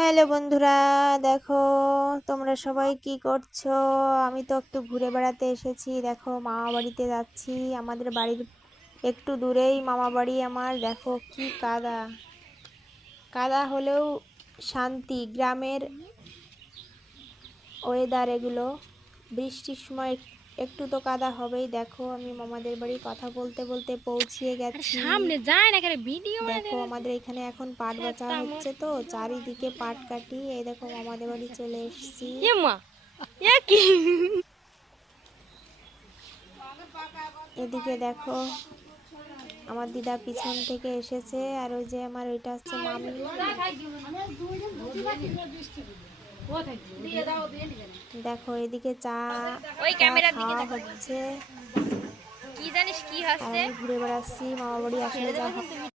Hello বন্ধুরা, দেখো তোমরা সবাই কি করছো? আমি তো একটু ঘুরে বেড়াতে এসেছি। দেখো মামা বাড়িতে যাচ্ছি। আমাদের বাড়ির একটু দূরেই মামা বাড়ি আমার। দেখো কি কাদা, কাদা হলেও শান্তি। গ্রামের ওয়েদার এগুলো। বৃষ্টির সময় একটু তো কাদা হবেই। দেখো আমি মামাদের বাড়ি কথা বলতে বলতে পৌঁছিয়ে আরে গেছি। সামনে যায় না, কেন ভিডিও দেখো বানাতে আমাদের এখানে এখন পাট বাছা হচ্ছে, তো চারিদিকে পাট কাটি। এই দেখো মামাদের বাড়ি চলে এসেছি। এ মা, এ কি? এদিকে দেখো আমার দিদা পিছন থেকে এসেছে, আর ওই যে আমার ওইটা হচ্ছে মামি। দেখো এদিকে চা ওই টা ক্যামেরার দিকে খাওয়া তাকাবি। হচ্ছে। কি জানিস কি আর হচ্ছে? আমি ঘুরে বেড়াচ্ছি। মামা বাড়ি আসলে যা হয়।